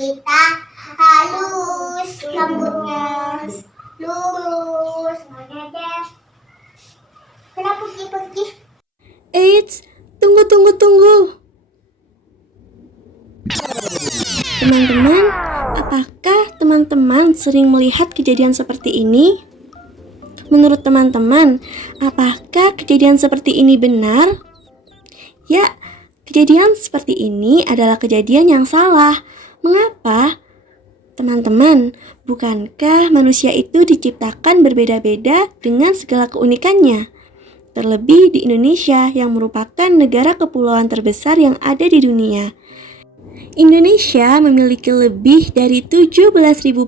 Kita halus, rambutnya lurus, menedek. Kenapa pergi? Eits, tunggu. Teman-teman, apakah teman-teman sering melihat kejadian seperti ini? Menurut teman-teman, apakah kejadian seperti ini benar? Ya, kejadian seperti ini adalah kejadian yang salah. Mengapa? Teman-teman, bukankah manusia itu diciptakan berbeda-beda dengan segala keunikannya? Terlebih di Indonesia yang merupakan negara kepulauan terbesar yang ada di dunia. Indonesia memiliki lebih dari 17.000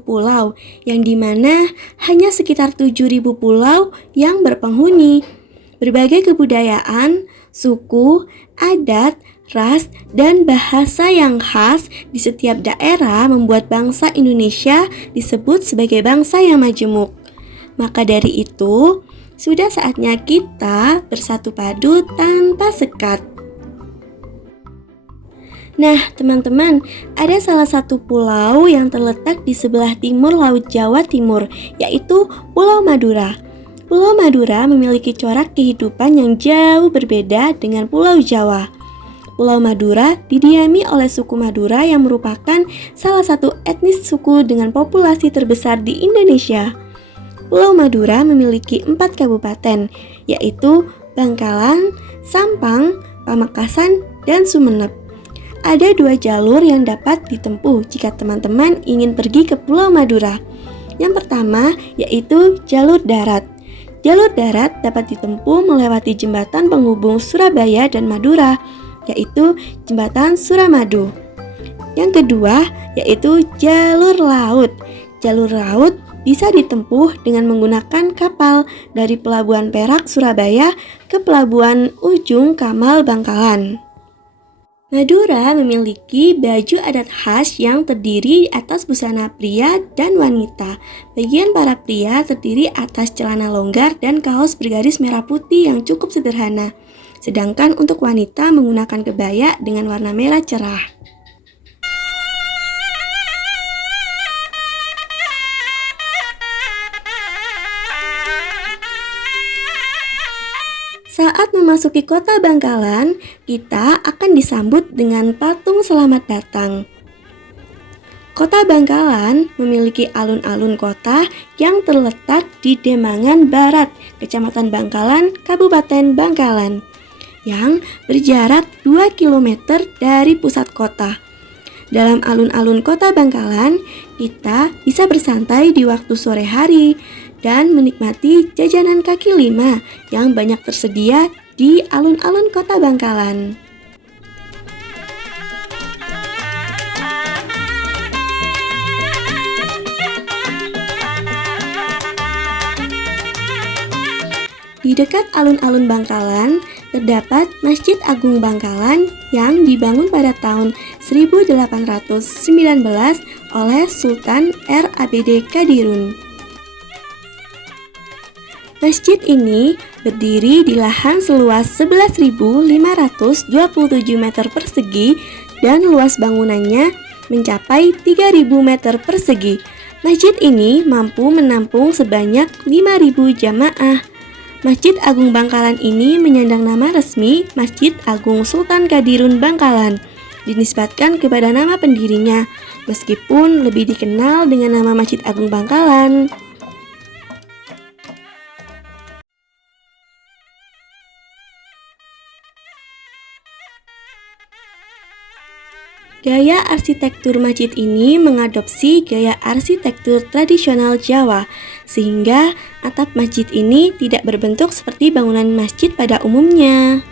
pulau, yang dimana hanya sekitar 7.000 pulau yang berpenghuni. Berbagai kebudayaan, suku, adat, ras, dan bahasa yang khas di setiap daerah membuat bangsa Indonesia disebut sebagai bangsa yang majemuk. Maka dari itu, sudah saatnya kita bersatu padu tanpa sekat. Nah, teman-teman, ada salah satu pulau yang terletak di sebelah timur Laut Jawa Timur, yaitu Pulau Madura. Pulau Madura memiliki corak kehidupan yang jauh berbeda dengan Pulau Jawa. Pulau Madura didiami oleh suku Madura yang merupakan salah satu etnis suku dengan populasi terbesar di Indonesia. Pulau Madura memiliki 4 kabupaten, yaitu Bangkalan, Sampang, Pamekasan, dan Sumeneb. Ada 2 jalur yang dapat ditempuh jika teman-teman ingin pergi ke Pulau Madura. Yang pertama yaitu jalur darat. Jalur darat dapat ditempuh melewati jembatan penghubung Surabaya dan Madura, yaitu Jembatan Suramadu. Yang kedua yaitu jalur laut. Jalur laut bisa ditempuh dengan menggunakan kapal dari Pelabuhan Perak Surabaya ke Pelabuhan Ujung Kamal Bangkalan. Madura memiliki baju adat khas yang terdiri atas busana pria dan wanita. Bagian para pria terdiri atas celana longgar dan kaos bergaris merah putih yang cukup sederhana. Sedangkan untuk wanita menggunakan kebaya dengan warna merah cerah. Saat memasuki kota Bangkalan, kita akan disambut dengan patung selamat datang. Kota Bangkalan memiliki alun-alun kota yang terletak di Demangan Barat, Kecamatan Bangkalan, Kabupaten Bangkalan, yang berjarak 2 km dari pusat kota. Dalam alun-alun kota Bangkalan, kita bisa bersantai di waktu sore hari dan menikmati jajanan kaki lima yang banyak tersedia di alun-alun kota Bangkalan. Di dekat alun-alun Bangkalan, terdapat Masjid Agung Bangkalan yang dibangun pada tahun 1819 oleh Sultan R.Abd Qadirun. Masjid ini berdiri di lahan seluas 11.527 meter persegi dan luas bangunannya mencapai 3.000 meter persegi. Masjid ini mampu menampung sebanyak 5.000 jamaah. Masjid Agung Bangkalan ini menyandang nama resmi Masjid Agung Sultan Qadirun Bangkalan, dinisbatkan kepada nama pendirinya, meskipun lebih dikenal dengan nama Masjid Agung Bangkalan. Gaya arsitektur masjid ini mengadopsi gaya arsitektur tradisional Jawa, sehingga atap masjid ini tidak berbentuk seperti bangunan masjid pada umumnya.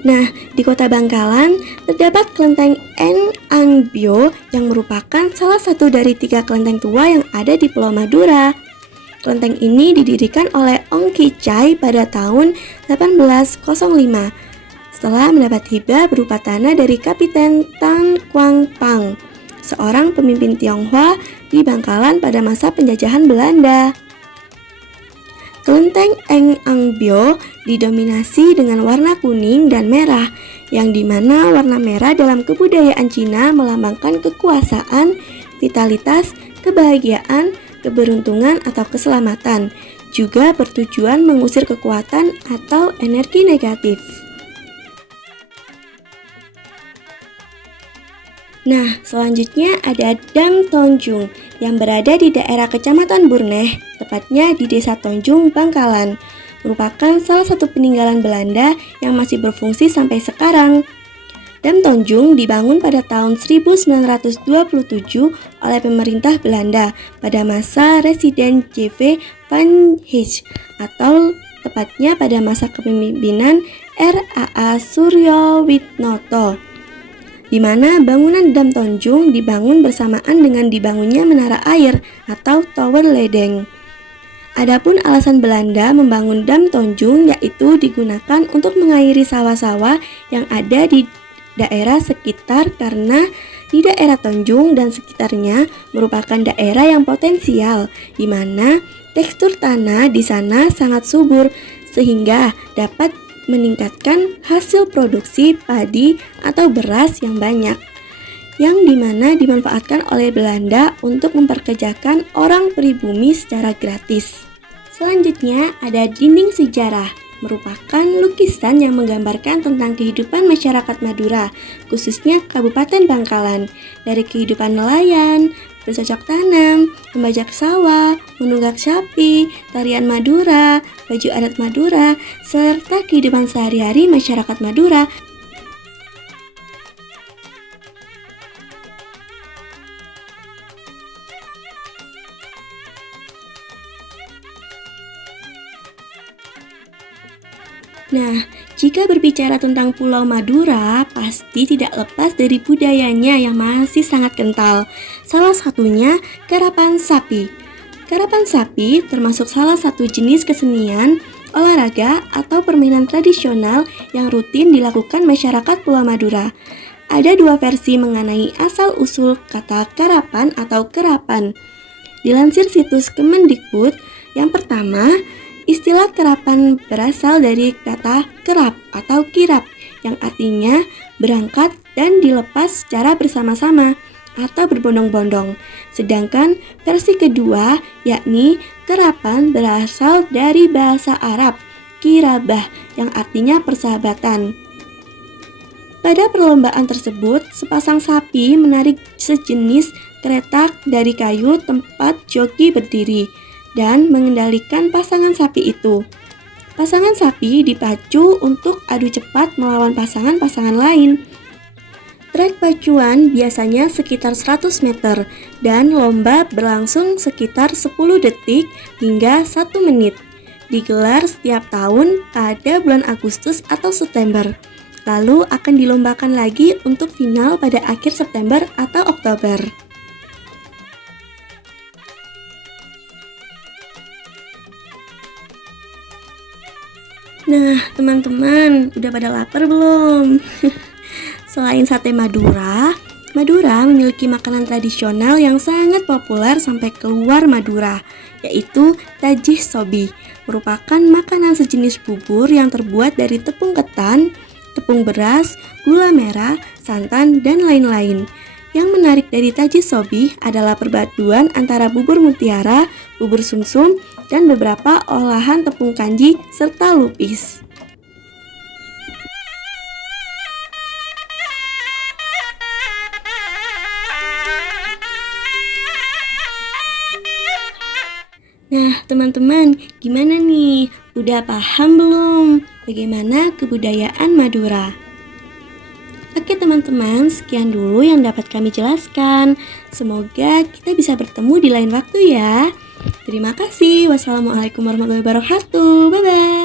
Nah, di kota Bangkalan terdapat kelenteng En Angbyo yang merupakan salah satu dari 3 kelenteng tua yang ada di Pulau Madura. Kelenteng ini didirikan oleh Ong Ki Chai pada tahun 1805 setelah mendapat hibah berupa tanah dari Kapiten Tan Quang Pang, seorang pemimpin Tionghoa di Bangkalan pada masa penjajahan Belanda. Kelenteng Eng Angbyo didominasi dengan warna kuning dan merah, yang dimana warna merah dalam kebudayaan Cina melambangkan kekuasaan, vitalitas, kebahagiaan, keberuntungan atau keselamatan, juga bertujuan mengusir kekuatan atau energi negatif. Nah, selanjutnya ada Dam Tonjung yang berada di daerah Kecamatan Burneh, tepatnya di Desa Tonjung, Bangkalan. Merupakan salah satu peninggalan Belanda yang masih berfungsi sampai sekarang. Dam Tonjung dibangun pada tahun 1927 oleh pemerintah Belanda pada masa Residen J.V. van Hees atau tepatnya pada masa kepemimpinan R.A.A. Suryowitnoto, di mana bangunan Dam Tonjung dibangun bersamaan dengan dibangunnya menara air atau tower ledeng. Adapun alasan Belanda membangun Dam Tonjung yaitu digunakan untuk mengairi sawah-sawah yang ada di daerah sekitar, karena di daerah Tonjung dan sekitarnya merupakan daerah yang potensial, di mana tekstur tanah di sana sangat subur sehingga dapat meningkatkan hasil produksi padi atau beras yang banyak, yang dimana dimanfaatkan oleh Belanda untuk memperkerjakan orang pribumi secara gratis. Selanjutnya ada dinding sejarah, merupakan lukisan yang menggambarkan tentang kehidupan masyarakat Madura, khususnya Kabupaten Bangkalan, dari kehidupan nelayan, bercocok tanam, membajak sawah, menunggak sapi, tarian Madura, baju adat Madura, serta kehidupan sehari-hari masyarakat Madura. Nah, jika berbicara tentang Pulau Madura, pasti tidak lepas dari budayanya yang masih sangat kental. Salah satunya karapan sapi. Karapan sapi termasuk salah satu jenis kesenian, olahraga, atau permainan tradisional yang rutin dilakukan masyarakat Pulau Madura. Ada dua versi mengenai asal-usul kata karapan atau kerapan. Dilansir situs Kemendikbud, yang pertama, istilah kerapan berasal dari kata kerap atau kirap yang artinya berangkat dan dilepas secara bersama-sama atau berbondong-bondong. Sedangkan versi kedua yakni kerapan berasal dari bahasa Arab kirabah yang artinya persahabatan. Pada perlombaan tersebut, sepasang sapi menarik sejenis kereta dari kayu tempat joki berdiri dan mengendalikan pasangan sapi itu. Pasangan sapi dipacu untuk adu cepat melawan pasangan-pasangan lain. Trek pacuan biasanya sekitar 100 meter dan lomba berlangsung sekitar 10 detik hingga 1 menit. Digelar setiap tahun pada bulan Agustus atau September. Lalu akan dilombakan lagi untuk final pada akhir September atau Oktober. Nah, teman-teman, udah pada lapar belum? Selain sate Madura, Madura memiliki makanan tradisional yang sangat populer sampai keluar Madura, yaitu tajih sobi, merupakan makanan sejenis bubur yang terbuat dari tepung ketan, tepung beras, gula merah, santan, dan lain-lain. Yang menarik dari tajih sobi adalah perpaduan antara bubur mutiara, bubur sumsum, dan beberapa olahan tepung kanji serta lupis. Nah, teman-teman, gimana nih? Udah paham belum bagaimana kebudayaan Madura? Oke teman-teman, sekian dulu yang dapat kami jelaskan. Semoga kita bisa bertemu di lain waktu ya. Terima kasih. Wassalamualaikum warahmatullahi wabarakatuh. Bye-bye.